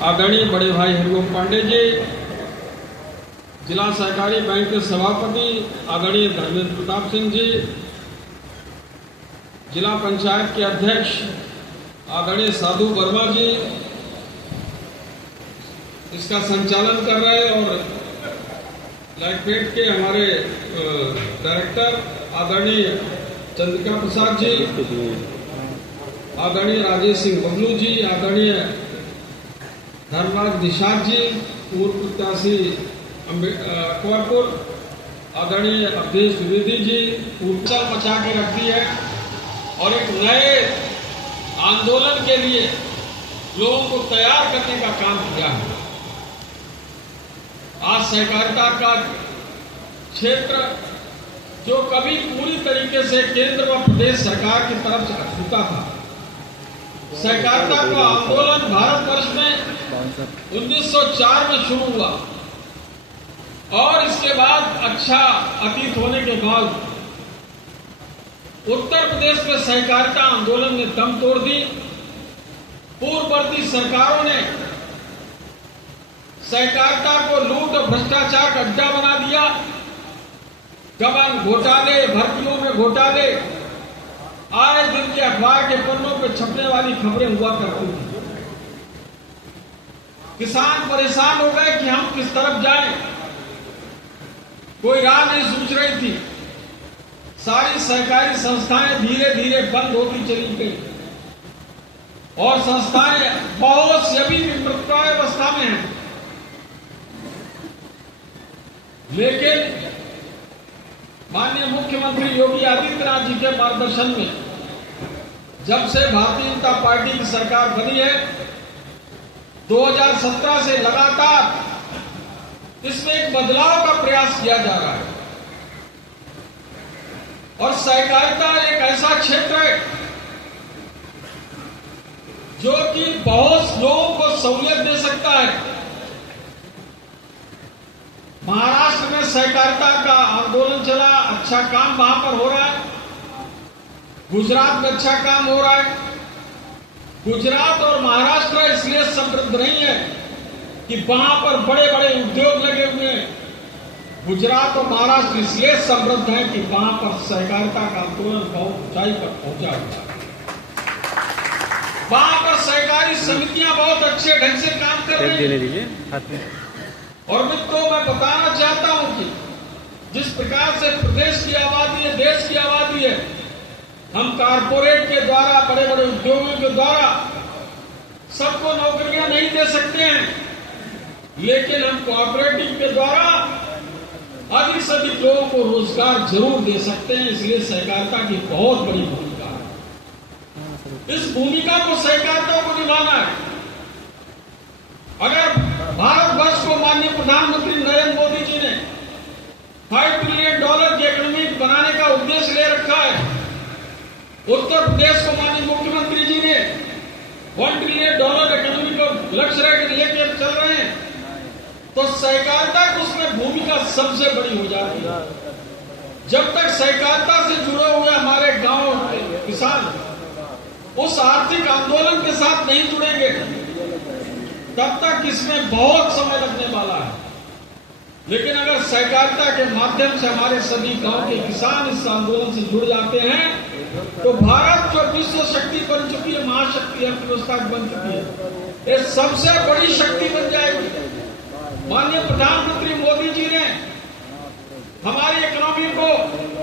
आदरणीय बड़े भाई हरिओम पांडे जी, जिला सहकारी बैंक के सभापति आदरणीय धर्मेंद्र प्रताप सिंह जी, जिला पंचायत के अध्यक्ष आदरणीय साधु वर्मा जी, इसका संचालन कर रहे और लैकपेट के हमारे डायरेक्टर आदरणीय चंद्रिका प्रसाद जी, आदरणीय राजेश सिंह बबलू जी, आदरणीय धर्मराज निषाद जी, पूर्व प्रत्याशी अकबरपुर, आदरणीय अवधेश द्विवेदी जी, ऊर्जा मचा के रख दी है और एक नए आंदोलन के लिए लोगों को तैयार करने का काम किया है। आज सहकारिता का क्षेत्र जो कभी पूरी तरीके से केंद्र व प्रदेश सरकार की तरफ से अछूता था, सहकारिता का आंदोलन भारतवर्ष में 1904 में शुरू हुआ और इसके बाद अच्छा अतीत होने के बाद उत्तर प्रदेश में सहकारिता आंदोलन ने दम तोड़ दी। पूर्ववर्ती सरकारों ने सहकारिता को लूट और भ्रष्टाचार का अड्डा बना दिया। गबन घोटाले, भर्तियों में घोटाले आए दिन के अखबार के पन्नों पर छपने वाली खबरें हुआ करती थी। किसान परेशान हो गए कि हम किस तरफ जाएं, कोई राह नहीं सूझ रही थी। सारी सहकारी संस्थाएं धीरे धीरे बंद होती चली गई और संस्थाएं बहुत सी अभी भी मृत्युवस्था में हैं। लेकिन माननीय मुख्यमंत्री योगी आदित्यनाथ जी के मार्गदर्शन में जब से भारतीय जनता पार्टी की सरकार बनी है, 2017 से लगातार इसमें एक बदलाव का प्रयास किया जा रहा है और सहकारिता एक ऐसा क्षेत्र है जो कि बहुत लोगों को सहूलियत दे सकता है। महाराष्ट्र में सहकारिता का आंदोलन चला, अच्छा काम वहां पर हो रहा है। गुजरात में अच्छा काम हो रहा है। गुजरात और महाराष्ट्र इसलिए समृद्ध नहीं है कि वहां पर बड़े बड़े उद्योग लगे हुए हैं। गुजरात और महाराष्ट्र इसलिए समृद्ध है कि वहां पर सहकारिता का आंदोलन बहुत ऊंचाई पर पहुंचा हुआ है। वहां पर सहकारी समितियां बहुत अच्छे ढंग से काम कर रही हैं। और मित्रों, मैं बताना चाहता हूं कि जिस प्रकार से प्रदेश की आबादी है, देश की आबादी है, हम कारपोरेट के द्वारा, बड़े बड़े उद्योगों के द्वारा सबको नौकरियां नहीं दे सकते हैं, लेकिन हम कोऑपरेटिव के द्वारा अधिक से अधिक लोगों को रोजगार जरूर दे सकते हैं। इसलिए सहकारिता की बहुत बड़ी भूमिका है। इस भूमिका को सहकारिता को निभाना है। अगर भारतवर्ष को माननीय प्रधानमंत्री नरेंद्र मोदी जी ने $5 ट्रिलियन की इकोनॉमी बनाने का उद्देश्य ले रखा है, उत्तर प्रदेश को माननीय मुख्यमंत्री जी ने $1 ट्रिलियन इकोनॉमी को लक्ष्य लेकर चल रहे हैं, तो सहकारिता की उसमें भूमिका सबसे बड़ी हो जाती है। जब तक सहकारिता से जुड़े हुए हमारे गांव के किसान उस आर्थिक आंदोलन के साथ नहीं जुड़ेंगे, तब तक इसमें बहुत समय लगने वाला है। लेकिन अगर सहकारिता के माध्यम से हमारे सभी गांव के किसान इस आंदोलन से जुड़ जाते हैं, तो भारत जो विश्व शक्ति बन चुकी है, महाशक्ति अर्थव्यवस्था बन चुकी है, ये सबसे बड़ी शक्ति बन जाएगी। माननीय प्रधानमंत्री मोदी जी ने हमारी इकोनॉमी को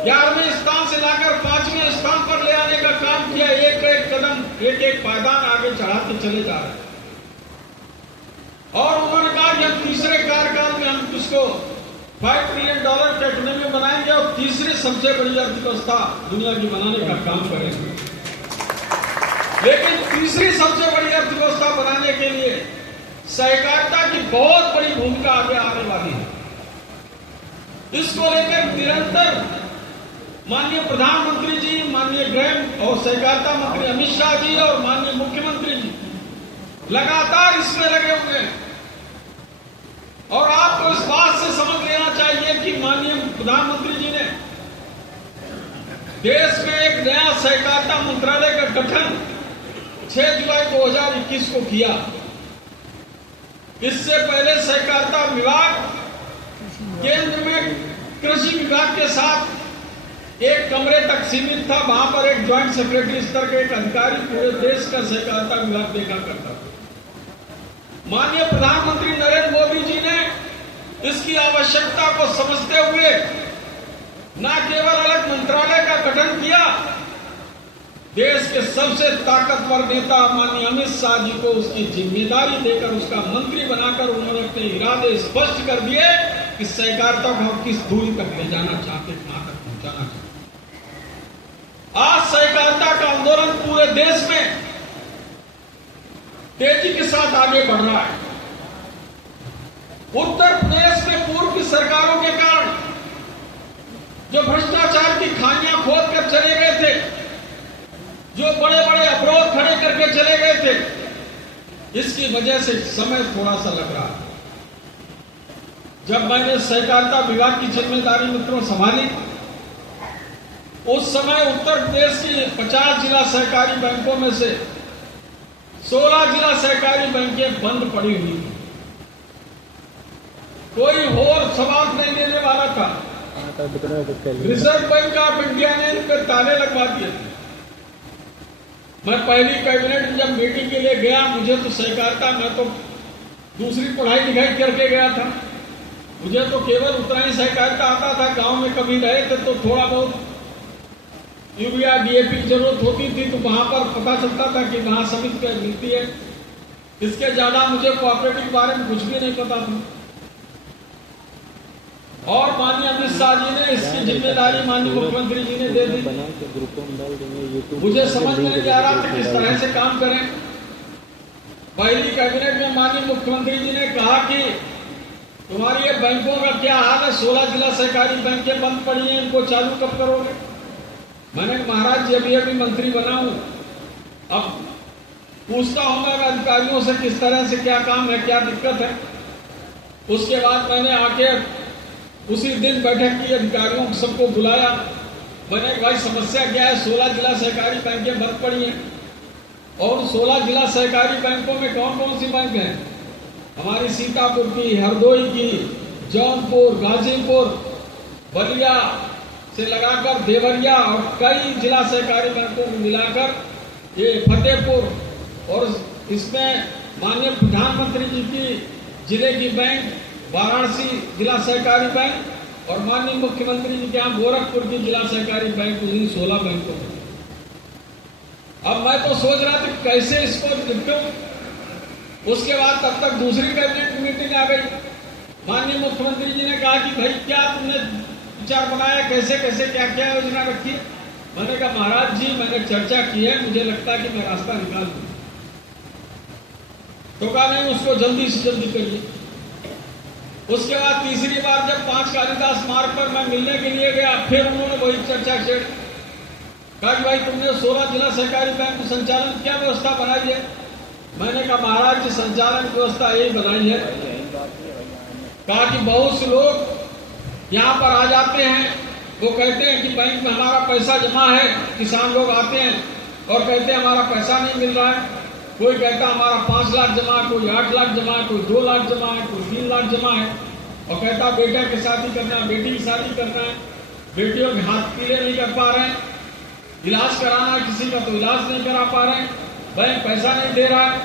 11वें स्थान से लाकर 5वें स्थान पर ले आने का काम किया। एक एक कदम, एक एक पायदान आगे चढ़ाते चले जा रहे हैं और उन्होंने कहा कि हम तीसरे कार्यकाल में हम इसको $5 ट्रिलियन की इकोनॉमी बनाएंगे और तीसरी सबसे बड़ी अर्थव्यवस्था दुनिया की बनाने का काम करेंगे। लेकिन तीसरी सबसे बड़ी अर्थव्यवस्था बनाने के लिए सहकारिता की बहुत बड़ी भूमिका आगे आने वाली है। इसको लेकर निरंतर माननीय प्रधानमंत्री जी, माननीय गृह और सहकारिता मंत्री अमित शाह जी और माननीय मुख्यमंत्री जी लगातार इसमें लगे हुए हैं। और आपको इस बात से समझ लेना चाहिए कि माननीय प्रधानमंत्री जी ने देश में एक नया सहकारिता मंत्रालय का गठन 6 जुलाई 2021 को किया इससे पहले सहकारिता विभाग केंद्र में कृषि विभाग के साथ एक कमरे तक सीमित था। वहां पर एक ज्वाइंट सेक्रेटरी स्तर के एक अधिकारी पूरे देश का सहकारिता विभाग देखा करता था। माननीय प्रधानमंत्री नरेंद्र मोदी जी ने इसकी आवश्यकता को समझते हुए न केवल अलग मंत्रालय का गठन किया, देश के सबसे ताकतवर नेता माननीय अमित शाह जी को उसकी जिम्मेदारी देकर उसका मंत्री बनाकर उन्होंने अपने इरादे स्पष्ट कर दिए कि सहकारिता को किस दूरी तक ले जाना चाहते, कहां तक पहुंचाना चाहते। आज सहकारिता का आंदोलन पूरे देश में तेजी के साथ आगे बढ़ रहा है। उत्तर प्रदेश में पूर्व की सरकारों के कारण जो भ्रष्टाचार की खानियां खोद कर चले गए थे, जो बड़े बड़े अवरोध खड़े करके चले गए थे, इसकी वजह से समय थोड़ा सा लग रहा है। जब मैंने सहकारिता विभाग की जिम्मेदारी मित्रों संभाली, उस समय उत्तर प्रदेश की 50 जिला सहकारी बैंकों में से 16 जिला सहकारी बैंकें बंद पड़ी हुई थी। कोई और सवाल नहीं लेने वाला था। रिजर्व बैंक ऑफ इंडिया ने इन पर ताले लगवा दिए थे। मैं पहली कैबिनेट में जब मीटिंग के लिए गया, मुझे तो सहकारिता, मैं तो दूसरी पढ़ाई लिखाई करके गया था, मुझे तो केवल उतना ही सहकारिता आता था। गांव में कभी रहे थे तो थोड़ा बहुत यूरिया डीएपी की जरूरत होती थी तो वहां पर पता चलता था कि वहां समिति मिलती है। इसके ज्यादा मुझे कोऑपरेटिव के बारे में कुछ भी नहीं पता था। और माननीय अमित शाह जी ने इसकी जिम्मेदारी माननीय मुख्यमंत्री जी ने दे दी। मुझे समझ में नहीं आ रहा था किस तरह से काम करें। पहली कैबिनेट में माननीय मुख्यमंत्री जी ने कहा कि तुम्हारी ये बैंकों का क्या हाल है, 16 जिला सहकारी बैंकें बंद पड़ी हैं, इनको चालू कब करोगे। मैंने महाराज जी अभी अभी मंत्री बना हूं, अब पूछता हूं मैं अधिकारियों से किस तरह से क्या काम है, क्या दिक्कत है। उसके बाद मैंने आके उसी दिन बैठक की, अधिकारियों सबको बुलाया। मैंने भाई समस्या क्या है, 16 जिला सहकारी बैंकें बंद पड़ी हैं और 16 जिला सहकारी बैंकों में कौन कौन सी बैंक हैं, हमारी सीतापुर की, हरदोई की, जौनपुर, गाजीपुर, बलिया से लगाकर देवरिया और कई जिला सहकारी बैंकों को मिलाकर ये फतेहपुर, और इसमें माननीय प्रधानमंत्री जी की जिले की बैंक वाराणसी जिला सहकारी बैंक और माननीय मुख्यमंत्री जी के यहाँ गोरखपुर की जिला सहकारी बैंक, उन्हीं 16 बैंकों में। अब मैं तो सोच रहा था कैसे इसको निपटूं। उसके बाद तब तक दूसरी कैबिनेट की मीटिंग आ गई। माननीय मुख्यमंत्री जी ने कहा कि भाई क्या तुमने विचार बनाया, कैसे कैसे क्या क्या योजना रखी। मैंने कहा महाराज जी मैंने चर्चा की है, मुझे लगता है कि मैं रास्ता निकाल दूं। तो कहा नहीं, उसको जल्दी से जल्दी करिए। उसके बाद तीसरी बार जब 5 कालिदास मार्ग पर मैं मिलने के लिए गया, फिर उन्होंने वही चर्चा छेड़, कहा कि भाई तुमने 16 जिला सहकारी बैंक को संचालन क्या व्यवस्था बनाई है। मैंने कहा महाराज जी संचालन व्यवस्था यही बनाई है, कहा कि बहुत से लोग यहाँ पर आ जाते हैं, वो कहते हैं कि बैंक में हमारा पैसा जमा है। किसान लोग आते हैं और कहते हैं हमारा पैसा नहीं मिल रहा है। कोई कहता हमारा 5 लाख जमा है, कोई 8 लाख जमा है, कोई 2 लाख जमा है, कोई 3 लाख जमा है, और कहता बेटा की शादी करना है, बेटी की शादी करना है, बेटियों के हाथ पीले नहीं कर पा रहे हैं, इलाज कराना है किसी का तो इलाज नहीं करा पा रहे हैं, बैंक पैसा नहीं दे रहा है।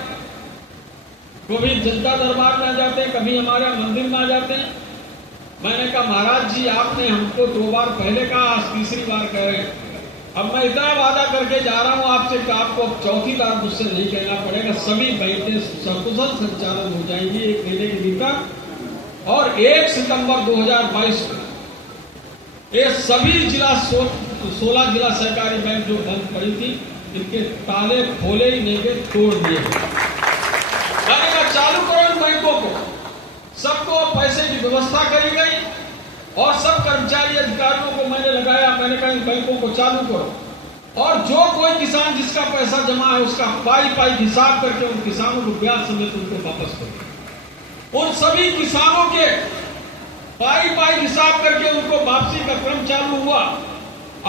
कभी जनता दरबार में आ जाते हैं, कभी हमारे मंदिर में आ जाते हैं। मैंने कहा महाराज जी आपने हमको 2 बार पहले कहा, आज तीसरी बार कह रहे हैं। अब मैं इतना वादा करके जा रहा हूं आपसे कि आपको अब चौथी बार मुझसे नहीं कहना पड़ेगा, सभी बैंकें सकुशल संचालन हो जाएंगी 1 महीने के भीतर। और 1 सितंबर 2022 को ये सभी जिला 16 जिला सहकारी बैंक जो बंद पड़ी थी, इनके ताले खोले ही नहीं गए, तोड़ दिए। मैंने कहा चालू करो इन बैंकों को, सबको पैसे की व्यवस्था करी गई और सब कर्मचारी अधिकारियों को मैंने लगाया। मैंने कहा इन बैंकों को चालू करो और जो कोई किसान जिसका पैसा जमा है उसका पाई हिसाब करके उन किसानों को ब्याज समेत उनको वापस करो। उन सभी किसानों के पाई हिसाब करके उनको वापसी का क्रम चालू हुआ।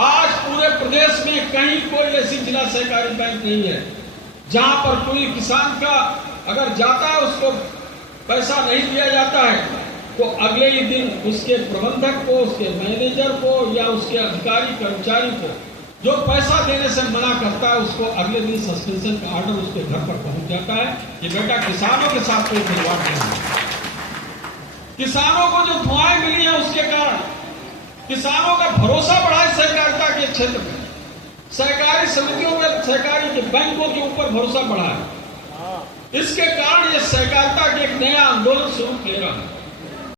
आज पूरे प्रदेश में कहीं कोई ऐसी जिला सहकारी बैंक नहीं है जहां पर कोई किसान का अगर जाता है उसको पैसा नहीं दिया जाता है तो अगले ही दिन उसके प्रबंधक को, उसके मैनेजर को या उसके अधिकारी कर्मचारी को जो पैसा देने से मना करता है उसको अगले दिन सस्पेंशन का ऑर्डर उसके घर पर पहुंच जाता है कि बेटा किसानों के साथ कोई खिलवाड़ नहीं है। किसानों को जो दुआएं मिली है उसके कारण किसानों का भरोसा बढ़ा है सहकारिता के क्षेत्र में, सहकारी समितियों में, सहकारी के बैंकों के ऊपर भरोसा बढ़ा है। इसके कारण ये सहकारिता के एक नया आंदोलन शुरू किया रहा है।